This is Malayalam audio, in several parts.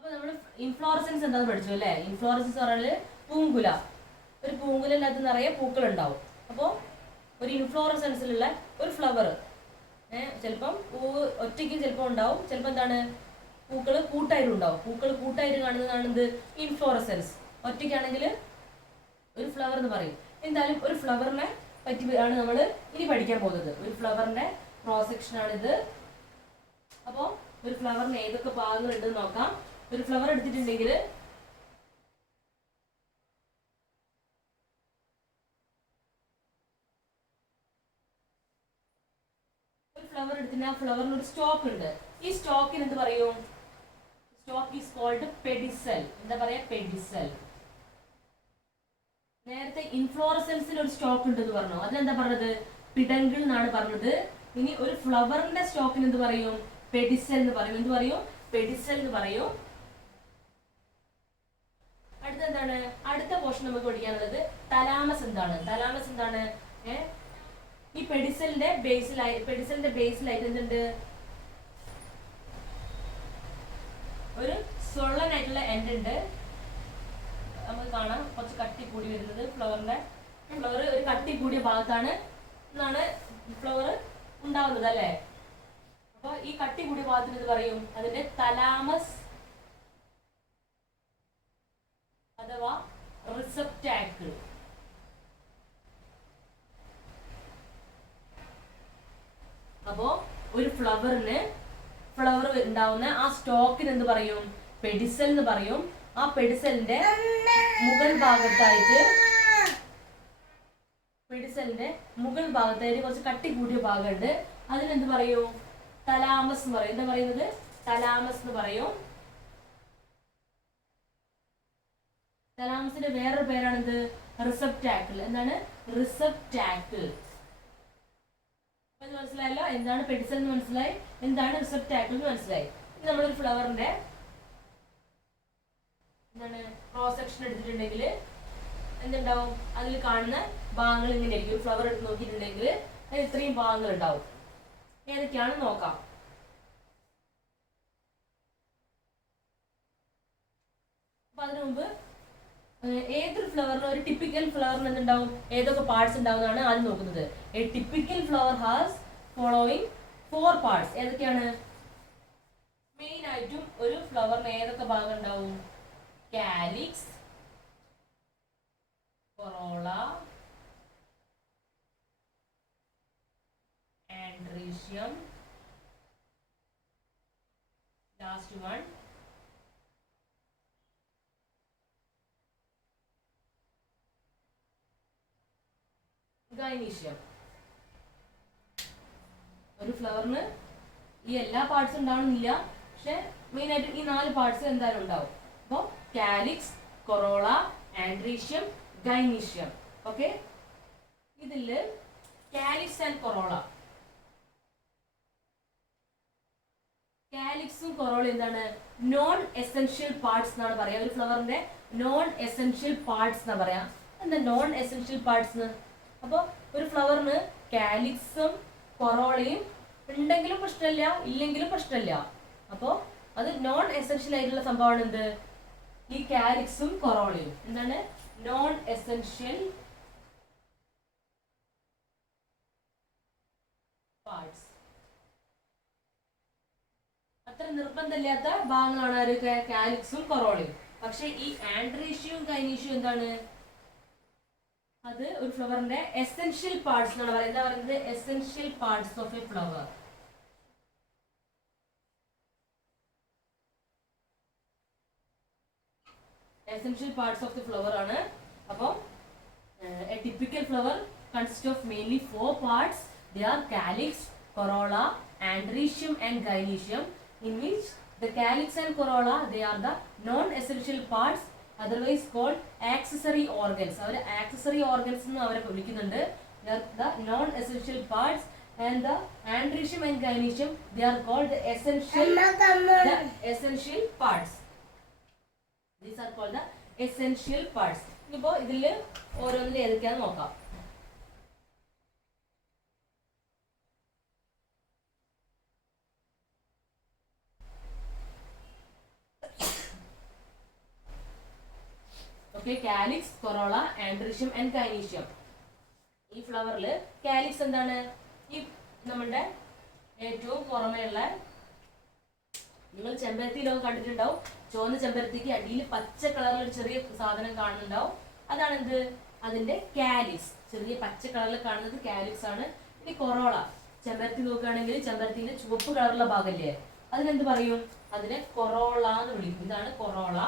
അപ്പൊ നമ്മൾ ഇൻഫ്ലോറസൻസ് എന്താന്ന് പഠിച്ചു അല്ലേ? ഇൻഫ്ലോറസൻസ് പറഞ്ഞാല് പൂങ്കുല. ഒരു പൂങ്കുലതിനകത്ത് നിറയെ പൂക്കൾ ഉണ്ടാവും. അപ്പോൾ ഒരു ഇൻഫ്ലോറസൻസിലുള്ള ഒരു ഫ്ലവർ ചിലപ്പം പൂവ് ഒറ്റയ്ക്ക് ചിലപ്പോൾ ഉണ്ടാവും, ചിലപ്പോൾ എന്താണ് പൂക്കൾ കൂട്ടായിട്ട് ഉണ്ടാവും. പൂക്കൾ കൂട്ടായിട്ട് കാണുന്നതാണ് എന്ത്? ഇൻഫ്ലോറസൻസ്. ഒറ്റയ്ക്കാണെങ്കിൽ ഒരു ഫ്ലവർ എന്ന് പറയും. എന്തായാലും ഒരു ഫ്ലവറിനെ പറ്റി ആണ് നമ്മൾ ഇനി പഠിക്കാൻ പോകുന്നത്. ഒരു ഫ്ലവറിന്റെ ക്രോസ് സെക്ഷൻ ആണിത്. അപ്പോൾ ഒരു ഫ്ലവറിന് ഏതൊക്കെ ഭാഗങ്ങൾ ഉണ്ടെന്ന് നോക്കാം. ഒരു ഫ്ലവർ എടുത്തിട്ടുണ്ടെങ്കിൽ ഫ്ലവർ എടുത്തിട്ട് ആ ഫ്ലവറിന് ഒരു സ്റ്റോക്ക് ഉണ്ട്. ഈ സ്റ്റോക്കിന് എന്ത് പറയും? Stalk is called pedicel. എന്താ പറയാ? പെഡിസൽ. നേരത്തെ ഇൻഫ്ലോറസൻസിന് ഒരു സ്റ്റോക്ക് ഉണ്ടെന്ന് പറഞ്ഞു. അതിനെന്താ പറഞ്ഞത്? പിഡങ്കിൾ എന്നാണ് പറഞ്ഞത്. ഇനി ഒരു ഫ്ലവറിന്റെ സ്റ്റോക്കിന് എന്ത് പറയും? പെഡിസൽ എന്ന് പറയും. എന്ത് പറയും? പെഡിസൽ എന്ന് പറയും. അടുത്ത എന്താണ്? അടുത്ത പോർഷൻ നമുക്ക് പഠിക്കാനുള്ളത് തലാമസ് എന്താണ്? തലാമസ് എന്താണ്? ഈ പെഡിസലിന്റെ ബേസിലായിട്ട് എന്തുണ്ട്? ഒരു സൊള്ളനായിട്ടുള്ള എൻഡ് ഉണ്ട്. നമുക്ക് കാണാം കുറച്ച് കട്ടി കൂടി വരുന്നത്. ഫ്ലവർ ഒരു കട്ടി കൂടിയ ഭാഗത്താണ് ഫ്ലവർ ഉണ്ടാവുന്നത് അല്ലേ? അപ്പൊ ഈ കട്ടി കൂടിയ ഭാഗത്തിന് എന്ത് പറയും? അതിന്റെ തലാമസ് അഥവാ റിസെപ്റ്റാക്കിൾ. അപ്പോ ഒരു ഫ്ലവർ ഉണ്ടാവുന്ന ആ സ്റ്റോക്കിന് എന്ത് പറയും? പെഡിസൽ എന്ന് പറയും. ആ പെഡിസലിന്റെ മുകൾ ഭാഗത്തായിട്ട് കുറച്ച് കട്ടി കൂടിയ ഭാഗമുണ്ട്. അതിനെന്ത് പറയും? തലാമസ് എന്ന് പറയും. എന്താ പറയുന്നത്? തലാമസ് എന്ന് പറയും. തലാമസിന്റെ വേറൊരു പേരാണെന്ത്? റിസെപ്റ്റാക്കിൾ. എന്താണ്? റിസെപ്റ്റാക്കിൾ. മനസ്സിലായല്ലോ? എന്താണ് പെഡിസൽ എന്ന് മനസ്സിലായി, എന്താണ് റിസെപ്റ്റാക്കിൾ എന്ന് മനസ്സിലായി. ഇനി നമ്മളൊരു ഫ്ലവറിന്റെ ക്രോസ് സെക്ഷൻ എടുത്തിട്ടുണ്ടെങ്കിൽ എന്തുണ്ടാവും? അതിൽ കാണുന്ന ഭാഗങ്ങൾ ഇങ്ങനെ ആയിരിക്കും. ഒരു ഫ്ലവർ എടുത്ത് നോക്കിയിട്ടുണ്ടെങ്കിൽ അതിന് ഇത്രയും ഭാഗങ്ങൾ ഉണ്ടാവും. ഏതൊക്കെയാണെന്ന് നോക്കാം. അപ്പൊ അതിനു മുമ്പ് ഏതൊരു ഫ്ലവറിന്, ഒരു ടിപ്പിക്കൽ ഫ്ലവറിന് എന്തുണ്ടാവും? ഏതൊക്കെ പാർട്സ് ഉണ്ടാവുന്നതാണ് ആദ്യം നോക്കുന്നത്. A typical flower has following 4 parts. ഏതൊക്കെയാണ്? മെയിൻ ആയിട്ടും ഒരു ഫ്ലവറിന് ഏതൊക്കെ ഭാഗം ഉണ്ടാവും? Calyx, corolla, androecium, last one gynoecium. ഒരു ഫ്ലവറിന് ഈ എല്ലാ പാർട്സും ഉണ്ടാവണമെന്നില്ല, പക്ഷെ മെയിൻ ആയിട്ട് ഈ 4 പാർട്സ് എന്തായാലും ഉണ്ടാവും. അപ്പോൾ calyx, corolla, androecium, gynoecium. Okay, ഇതില് കാലിക്സ് ആൻഡ് കൊറോള, കാലിക്സും കൊറോള എന്താണ്? നോൺ എസെൻഷ്യൽ പാർട്സ് എന്നാണ് പറയാ. ഒരു ഫ്ലവറിന്റെ നോൺ എസെൻഷ്യൽ പാർട്സ് എന്നാ പറയാ. എന്താ നോൺ എസെൻഷ്യൽ പാർട്സ്? അപ്പൊ ഒരു ഫ്ലവറിന് കാലിക്സും കൊറോളയും ഉണ്ടെങ്കിലും പ്രശ്നമില്ല, ഇല്ലെങ്കിലും പ്രശ്നമില്ല. അപ്പോ അത് നോൺ എസെൻഷ്യൽ ആയിട്ടുള്ള സംഭവമാണ് എന്ത്? ഈ കാലിക്സും കൊറോളയും. എന്താണ്? Non essential parts. അത്ര നിർബന്ധമില്ലാത്ത ഭാഗങ്ങളാണ് കാലിക്സും കൊറോളയും. പക്ഷെ ഈ ആൻഡ്രീഷ്യവും ഗൈനീഷ്യവും എന്താണ്? അത് ഒരു ഫ്ലവറിന്റെ എസെൻഷ്യൽ പാർട്സ് എന്നാണ് പറയുന്നത്. എന്താ പറയുന്നത്? Essential parts of A flower. Essential parts of the flower ആണ്. അപ്പോൾ A typical flower consist of mainly 4 parts. They are calyx, corolla, androecium and gynoecium, in which the calyx and corolla, they are the non-essential parts, otherwise called accessory organs. Our accessory organs എന്ന് അവരെ വിളിക്കുന്നുണ്ട്. They are the non-essential parts, and the androecium and gynoecium, they are called the essential parts. These are called the essential parts. ഇപ്പോൾ ഇതിൽ ഓരോന്നിന്റെ ഏതൊക്കെയാണെന്ന് നോക്കാം. Okay, calyx, corolla, androecium and gynoecium. ഈ ഫ്ലവറിൽ കാലിക്സ് എന്താണ്? ഈ നമ്മളുടെ ഏറ്റവും പുറമേയുള്ള, നിങ്ങൾ ചെമ്പരത്തിയിലൊക്കെ കണ്ടിട്ടുണ്ടാവും, ചുവന്ന ചെമ്പരത്തിക്ക് അടിയിൽ പച്ച കളറിൽ ഒരു ചെറിയ സാധനം കാണുന്നുണ്ടാവും. അതാണ് എന്ത്? അതിന്റെ കാലിക്സ്. ചെറിയ പച്ച കളറിൽ കാണുന്നത് കാലിക്സ് ആണ്. ഇനി കൊറോള, ചെമ്പരത്തി നോക്കുകയാണെങ്കിൽ ചെമ്പരത്തിന്റെ ചുവപ്പ് കളറുള്ള ഭാഗല്ലേ, അതിനെന്ത് പറയും? അതിനെ കൊറോള എന്ന് വിളിക്കും. ഇതാണ് കൊറോള.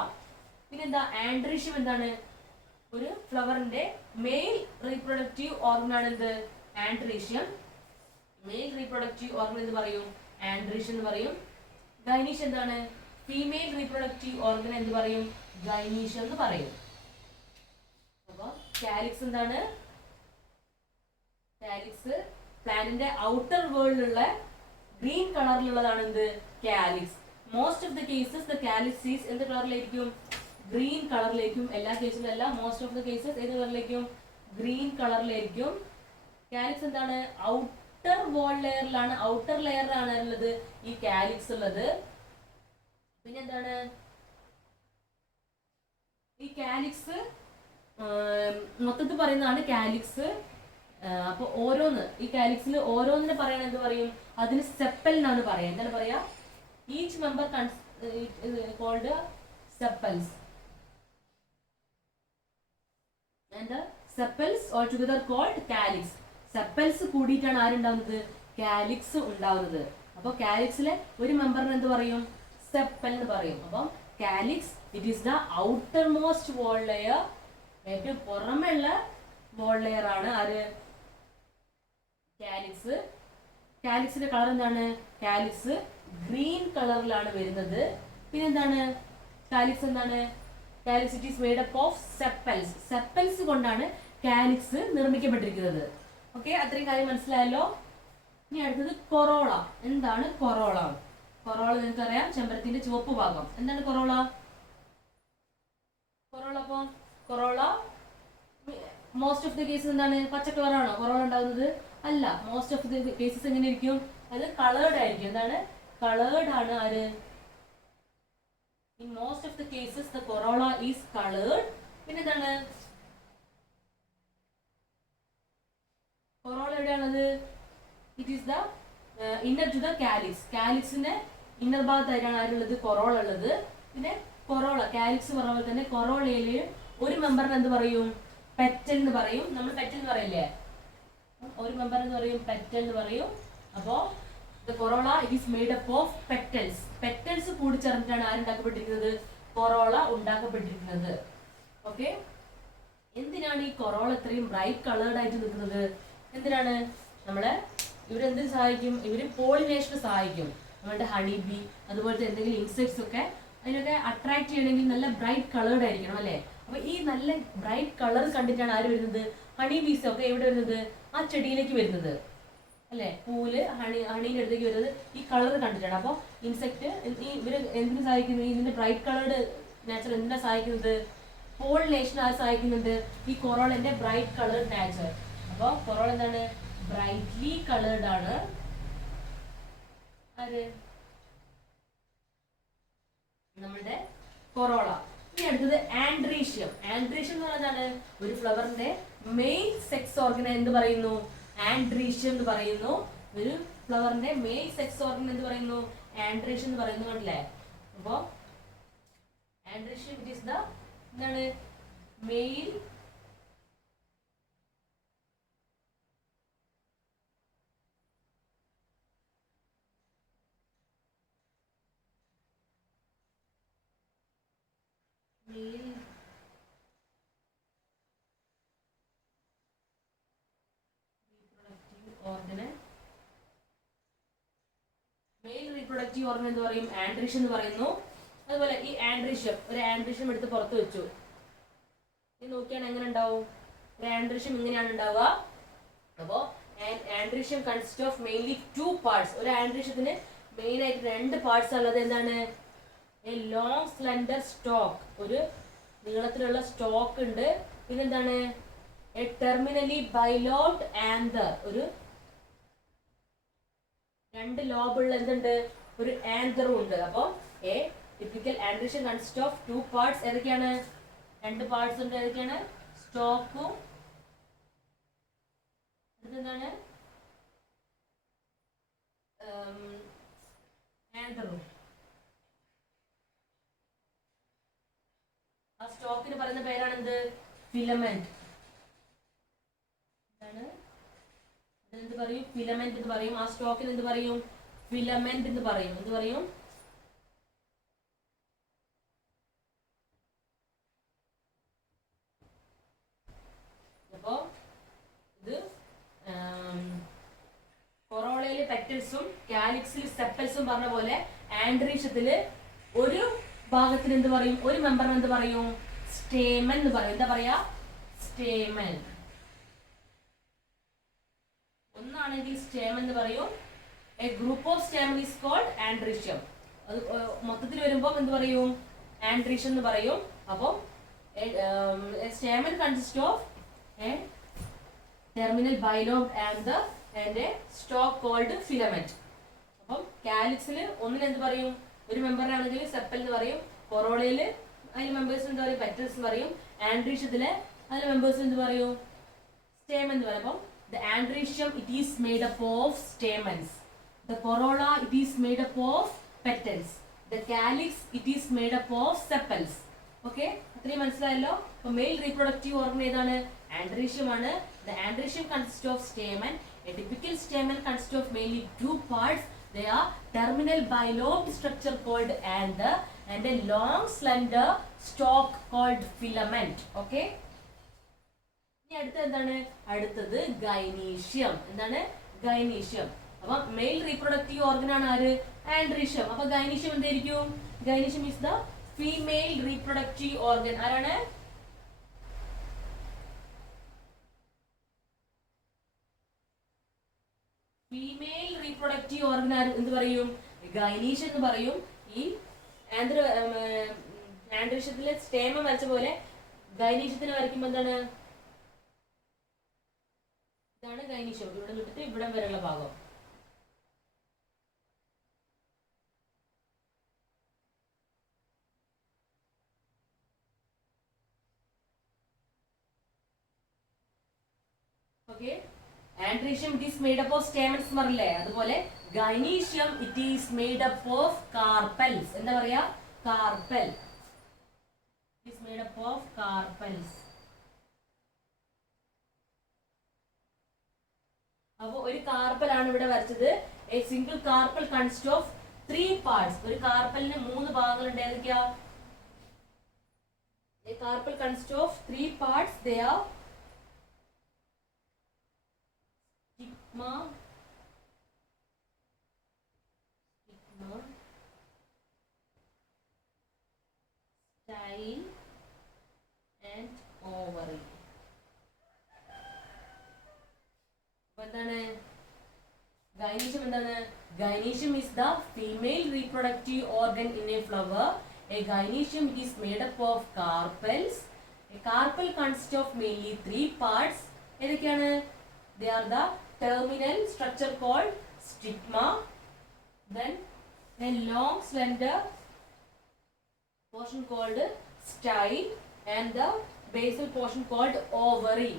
പിന്നെന്താ? ആൻഡ്രീഷ്യം എന്താണ്? ഒരു ഫ്ലവറിന്റെ മെയിൽ റീപ്രൊഡക്റ്റീവ് ഓർഗൻ ആണ് എന്ത്? ആൻഡ്രീഷ്യം. മെയിൽ റീപ്രൊഡക്റ്റീവ് ഓർഗൻ എന്ന് പറയും, ആൻഡ്രീഷ്യം എന്ന് പറയും. ഗൈനീഷ്യം എന്താണ്? ഫീമെയിൽ റീപ്രൊഡക്റ്റീവ് ഓർഗൻ എന്ന് പറയും, ഗൈനീഷ്യം എന്ന് പറയും. അപ്പൊ കാലിക്സ് എന്താണ്? കാലിക്സ് പ്ലാന്റിന്റെ ഔട്ടർ വേൾഡിലുള്ള ഗ്രീൻ കളറിലുള്ളതാണ് എന്ത്? Calyx. Most of the cases the calyx is എന്ത് കളറിലായിരിക്കും? ഗ്രീൻ കളറിലേക്കും. എല്ലാ കേസിലും അല്ല, മോസ്റ്റ് ഓഫ് ദ കേസസ് ഏത് കളറിലേക്കും? ഗ്രീൻ കളറിലായിരിക്കും. കാലിക്സ് എന്താണ്? ഔട്ടർ വോൾ ലെയറിലാണ്, ഔട്ടർ ലെയറിലാണ് ഉള്ളത് ഈ കാലിക്സ് ഉള്ളത്. പിന്നെന്താണ്? ഈ കാലിക്സ് മൊത്തത്തിൽ പറയുന്നതാണ് കാലിക്സ്. അപ്പൊ ഓരോന്ന്, ഈ കാലിക്സിൽ ഓരോന്നിനെ പറയണ എന്ത് പറയും? അതിന് സെപ്പൽ എന്നാണ് പറയാ. എന്താണ് പറയാ? Each member called sepals. And sepals all together called calyx. Sepals കൂടിയിട്ടാണ് ആരുണ്ടാവുന്നത്? കാലിക്സ് ഉണ്ടാവുന്നത്. അപ്പൊ കാലിക്സിലെ ഒരു മെമ്പറിന് എന്ത് പറയും? സെപ്പൽ എന്ന് പറയും. അപ്പം calyx it is the outermost whorl layer. ഏറ്റവും പുറമെയുള്ള വോൾ ലെയർ ആണ് ആര്? കാലിക്സ്. കാലിക്സിന്റെ കളർ എന്താണ്? കാലിക്സ് ഗ്രീൻ കളറിലാണ് വരുന്നത്. പിന്നെ എന്താണ്? കാലിക്സ് എന്താണ്? Calyx it is made up of sepals. Sepals കൊണ്ടാണ് കാലിക്സ് നിർമ്മിക്കപ്പെട്ടിരിക്കുന്നത്. ഓക്കെ, അത്രയും കാര്യം മനസ്സിലായല്ലോ. ഇനി അടുത്തത് കൊറോള. എന്താണ് കൊറോള? കൊറോള നിങ്ങൾക്കറിയാം, ചെമ്പരത്തിന്റെ ചുവപ്പ് ഭാഗം. എന്താണ് കൊറോള? കൊറോള അപ്പൊ corolla most of the cases എന്താണ്? പച്ച കളറാണോ കൊറോള ഉണ്ടാകുന്നത്? അല്ല. മോസ്റ്റ് ഓഫ് ദി കേസസ് എങ്ങനെ ഇരിക്കും? അത് കളേർഡ് ആയിരിക്കും. എന്താണ്? കളേർഡ് ആണ് ആര്? In most of the cases the corolla is coloured. പിന്നെ എന്താണ്? കൊറോള എവിടെയാണത്? It is the inner to the calyx. കാലിക്സിന്റെ ഇന്നർ ഭാഗത്തായിട്ടാണ് ആരുള്ളത്? കൊറോള ഉള്ളത്. പിന്നെ കൊറോള, കാലിക്സ് പറഞ്ഞ പോലെ തന്നെ കൊറോളയില് ഒരു മെമ്പറിന് എന്ത് പറയും? പെറ്റൽ എന്ന് പറയും. നമ്മൾ പെറ്റൽ എന്ന് പറയില്ലേ? ഒരു മെമ്പർ എന്ന് പറയും പെറ്റൽ എന്ന് പറയും. അപ്പോ corolla it is made up of petals. Petals കൂടി ചേർന്നിട്ടാണ് ആരുണ്ടാക്കപ്പെട്ടിരിക്കുന്നത്? കൊറോള ഉണ്ടാക്കപ്പെട്ടിരിക്കുന്നത്. ഓക്കെ, എന്തിനാണ് ഈ കൊറോള ഇത്രയും ബ്രൈറ്റ് കളേർഡ് ആയിട്ട് നിൽക്കുന്നത്? എന്തിനാണ്? നമ്മളെ ഇവരെന്തിനു സഹായിക്കും? ഇവര് പോളിനേഷന് സഹായിക്കും. നമ്മളുടെ ഹണി ബി അതുപോലത്തെ എന്തെങ്കിലും ഇൻസെക്ട്സ് ഒക്കെ അതിനൊക്കെ അട്രാക്ട് ചെയ്യണമെങ്കിൽ നല്ല ബ്രൈറ്റ് കളേർഡ് ആയിരിക്കണം അല്ലേ? അപ്പൊ ഈ നല്ല ബ്രൈറ്റ് കളർ കണ്ടിട്ടാണ് ആര് വരുന്നത്? ഹണി ബീസ് ഒക്കെ എവിടെ വരുന്നത്? ആ ചെടിയിലേക്ക് വരുന്നത് അല്ലെ? പൂവില് ഹണീന്റെ അടുത്തേക്ക് വരുന്നത് ഈ കളർ കണ്ടിട്ടാണ്. അപ്പൊ ഇൻസെക്ട് ഇവര് എന്തിനു സഹായിക്കുന്നു? ഇതിന്റെ ബ്രൈറ്റ് കളേർഡ് നാച്ചർ എന്തിനാ സഹായിക്കുന്നത്? പോളിനേഷൻ ആര് സഹായിക്കുന്നുണ്ട്? ഈ കൊറോളന്റെ ബ്രൈറ്റ് കളേർഡ് നാച്ചർ. അപ്പൊ കൊറോള എന്താണ്? ബ്രൈറ്റ്ലി കളേർഡ് ആണ്. ആര്? നമ്മളുടെ കൊറോള. ഇനി അടുത്തത് ആൻഡ്രീഷ്യം. ആൻഡ്രീഷ്യം എന്ന് പറഞ്ഞാൽ ഒരു ഫ്ലവറിന്റെ മെയിൽ സെക്സ് ഓർഗൻ എന്ത് പറയുന്നു? ആൻഡ്രീഷ്യം എന്ന് പറയുന്നു. ഒരു ഫ്ലവറിന്റെ മെയിൽ സെക്സ് ഓർഗൻ എന്ത് പറയുന്നു? ആൻഡ്രീഷ്യം എന്ന് പറയുന്നു. കണ്ടില്ലേ? അപ്പോ ആൻഡ്രീഷ്യം ഇറ്റ് ഈസ് ദ എന്താണ്? മെയിൽ റീപ്രൊഡക്റ്റീവ് ഓർഗൻ എന്ന് പറയും, ആൻഡ്രീഷ്യം എന്ന് പറയുന്നു. അതുപോലെ ഈ ആൻഡ്രീഷ്യം, ഒരു ആൻഡ്രീഷ്യം എടുത്ത് പുറത്ത് വെച്ചു. ഇത് നോക്കിയാണ് എങ്ങനെ ഉണ്ടാവും? ഒരു ആൻഡ്രീഷ്യം ഇങ്ങനെയാണ് ഉണ്ടാവുക. അപ്പോ androecium consist of mainly 2 parts. ഒരു ആൻഡ്രീഷ്യത്തിന് മെയിൻ ആയിട്ട് 2 പാർട്സ് ഉള്ളത്. എന്താണ്? എ ലോങ് സ്ലെൻഡർ സ്റ്റോക്ക്, ഒരു നീളത്തിലുള്ള സ്റ്റോക്ക് ഉണ്ട്. പിന്നെന്താണ്? എ ടെർമിനലി ബൈലോബ്ഡ് ആന്തർ, ഒരു 2 ലോബുള്ള എന്തുണ്ട്? ഒരു ആന്തറും ഉണ്ട്. അപ്പോൾ A typical androecium consist of 2 parts. ഏതൊക്കെയാണ്? രണ്ട് പാർട്സ് ഉണ്ട്. ഏതൊക്കെയാണ്? സ്റ്റോക്കും എന്താണ് ആന്തറും. ആ സ്റ്റോക്കിന് പറയുന്ന പേരാണ് എന്ത്? ഫിലമെന്റ്. എന്താണ്? എന്ത് പറയും? ഫിലമെന്റ് എന്ന് പറയും. ആ സ്റ്റോക്കിന് എന്ത് പറയും? ഫിലമെന്റ് എന്ന് പറയും. എന്ത് പറയും? അപ്പോ ഇത് കൊറോളയില് പെറ്റൽസും കാലിക്സിൽ സെപ്പൽസും പറഞ്ഞ പോലെ ആൻഡ്രീഷ്യത്തില് ഒരു ഭാഗത്തിന് എന്ത് പറയും? ഒരു മെമ്പറിന് എന്ത് പറയും? സ്റ്റേമൻ എന്ന് പറയും. എന്താ പറയാ? സ്റ്റേമൻ. ഒന്നാണെങ്കിൽ സ്റ്റേമൻ എന്ന് പറയും. A group of stamen is called androecium. അത് മൊത്തത്തിൽ വരുമ്പോൾ എന്ത് പറയും? ആൻഡ്രീഷ്യം എന്ന് പറയും. അപ്പോൾ stamen consist of a terminal bilobe and a stalk called filament. അപ്പം കാലിക്സിൽ ഒന്നിന് എന്ത് പറയും? ഒരു മെമ്പറിനാണെങ്കിൽ സെപ്പൽ എന്ന് പറയും. കൊറോളയില് അതിൽ മെമ്പേഴ്സ് എന്ത് പറയും? പെറ്റൽസ് എന്ന് പറയും. ആൻഡ്രീഷ്യത്തില് അതിൽ മെമ്പേഴ്സ് എന്ത് പറയും? സ്റ്റേമൻ എന്ന് പറയും. അപ്പം the andrecium it is made up of stamens, the corolla it is made up of petals, the calyx it is made up of sepals. Okay, അത്രയും മനസ്സിലായല്ലോ. അപ്പോൾ മെയിൽ റീപ്രൊഡക്റ്റീവ് ഓർഗൻ ഏതാണ്? ആൻഡ്രീഷ്യം ആണ്. the andrecium consists of stamen. a typical stamen consists of mainly two parts. they are terminal bilobed structure called anther and a long slender stalk called filament. Okay, അടുത്ത എന്താണ്? അടുത്തത് ഗൈനീഷ്യം. എന്താണ്? ഗൈനീഷ്യം. അപ്പൊ മെയിൽ റീപ്രൊഡക്റ്റീവ് ഓർഗൻ ആണ് ആര്? ആൻഡ്രീഷ്യം. അപ്പൊ ഗൈനീഷ്യം എന്തായിരിക്കും? Gynoecium is the female reproductive organ. ആരാണ്? ഫീമെയിൽ റീപ്രൊഡക്റ്റീവ് ഓർഗൻ ആര് എന്ത് പറയും? ഗൈനീഷ്യം എന്ന് പറയും. ഈ ആൻഡ്രീഷ്യത്തിലെ സ്റ്റേമൻ വരച്ച പോലെ ഗൈനീഷ്യത്തിന് വരയ്ക്കുമ്പോൾ എന്താണ്? ഇതാണ് ഗൈനീഷ്യം. ഇവിടെ വിട്ടിട്ട് ഇവിടം വരെയുള്ള ഭാഗം. Okay, androecium it is made up of stamens എന്ന് പറഞ്ഞില്ലേ? അതുപോലെ gynoecium it is made up of carpels. എന്താ പറയാ? Carpal. It is made up of carpels. അപ്പൊ ഒരു കാർപ്പലാണ് ഇവിടെ വരച്ചത്. A single carpal consist of 3 parts. ഒരു കാർപ്പലിന് 3 ഭാഗങ്ങളുണ്ട്. ഏതൊക്കെയാ? A carpal consist of 3 parts. they are stigma, style and ovary. എന്താണ് ഗൈനീഷ്യം? എന്താണ് gynoecium? is the female reproductive organ in a flower. a gynecium is made up of carpels. a carpel consists of mainly 3 parts. ഏതൊക്കെയാണ്? they are the terminal structure called stigma, then a long slender portion called style and the basal portion called ovary.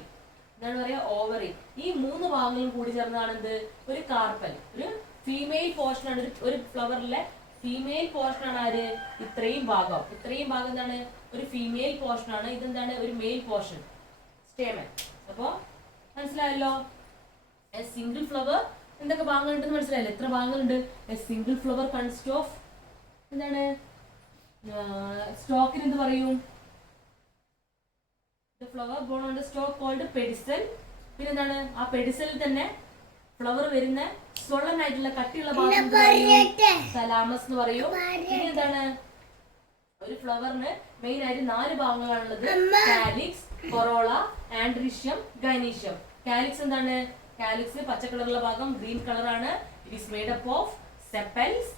എന്താണ് പറയാ? ഓവറി. ഈ 3 ഭാഗങ്ങളും കൂടി ചേർന്നതാണ് എന്ത്? ഒരു കാർപ്പൽ. ഒരു ഫീമെയിൽ പോർഷൻ ആണ്. ഒരു ഫ്ലവറിലെ ഫീമെയിൽ പോർഷൻ ആണ് ആര്? ഇത്രയും ഭാഗം. ഇത്രയും ഭാഗം എന്താണ്? ഒരു ഫീമെയിൽ പോർഷൻ ആണ്. ഇതെന്താണ്? ഒരു മെയിൽ പോർഷൻ, സ്റ്റേമൻ. അപ്പോ മനസ്സിലായല്ലോ. എ സിംഗിൾ ഫ്ലവർ എന്തൊക്കെ ഭാഗങ്ങളുണ്ടെന്ന് മനസ്സിലായല്ലോ? എത്ര ഭാഗങ്ങളുണ്ട്? A single flower consist of എന്താണ്? സ്റ്റോക്കിന് എന്ത് പറയും? Flower borne on the stalk called pedicel. പിന്നെ എന്താണ്? ആ പെഡിസലിൽ തന്നെ ഫ്ലവർ വരുന്ന സ്വളനായിട്ടുള്ള കട്ടിയുള്ള ഭാഗം സലാമസ് എന്ന് പറയും. പിന്നെ എന്താണ്? ഒരു ഫ്ലവറിന് മെയിൻ ആയിട്ട് 4 ഭാഗങ്ങളാണുള്ളത്. Calyx, corolla, androecium, gynoecium. Calyx എന്താണ്? കാലിക്സ് പച്ച കളറുള്ള ഭാഗം ഗ്രീൻ കളറാണ്. It is made up of sepals.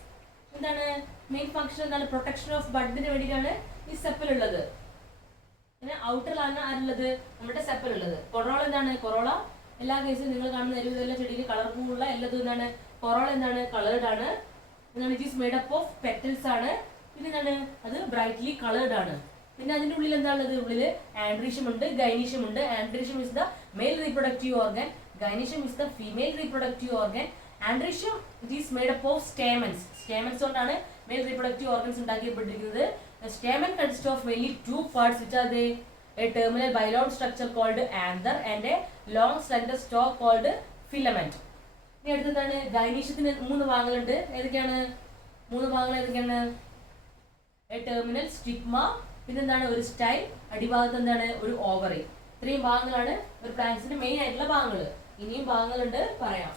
എന്താണ് മെയിൻ ഫംഗ്ഷൻ? എന്താണ്? പ്രൊട്ടക്ഷൻ ഓഫ് ബഡിന് വേണ്ടിയിട്ടാണ് ഈ സെപ്പൽ ഉള്ളത്. പിന്നെ ഔട്ടറിലാണ് ആരുള്ളത്? നമ്മുടെ സെപ്പൽ ഉള്ളത്. കൊറോള എന്താണ്? കൊറോള എല്ലാ കേസിലും നിങ്ങൾ കാണുന്ന എല്ലാ ചെടിയിൽ കളർഫുള്ള എല്ലാതും എന്താണ്? കൊറോള എന്താണ്? കളേർഡ് ആണ്. എന്താണ്? It is made up of petals ആണ്. പിന്നെ എന്താണ്? അത് ബ്രൈറ്റ്ലി കളേർഡ് ആണ്. പിന്നെ അതിന്റെ ഉള്ളിൽ എന്താണുള്ളത്? ഉള്ളില് ആൻഡ്രീഷ്യം ഉണ്ട്, ഗൈനീഷ്യം ഉണ്ട്. Androecium is the male reproductive organ, gynoecium is the female reproductive organ. Androecium it is made up of stamens. Stamens കൊണ്ടാണ് മെയിൽ റീപ്രൊഡക്റ്റീവ് ഓർഗൻസ് ഉണ്ടാക്കിയപ്പെട്ടിരിക്കുന്നത്. Stamen consist of mainly two parts which are they? A terminal bilobed structure called anther and a long slender stalk called filament. ഇനി അടുത്തെന്താണ്? ഗൈനീഷ്യത്തിന് 3 ഭാഗങ്ങളുണ്ട്. ഏതൊക്കെയാണ് 3 ഭാഗങ്ങൾ? ഏതൊക്കെയാണ്? എ ടെർമിനൽ സ്റ്റിഗ്മ, പിന്നെന്താണ്? ഒരു സ്റ്റൈൽ, അടിഭാഗത്ത് എന്താണ്? ഒരു ഓവറി. ഇത്രയും ഭാഗങ്ങളാണ് ഒരു പ്ലാന്റ്സിന്റെ മെയിൻ ആയിട്ടുള്ള ഭാഗങ്ങൾ. ഇനിയും ഭാഗങ്ങളുണ്ട്, പറയാം.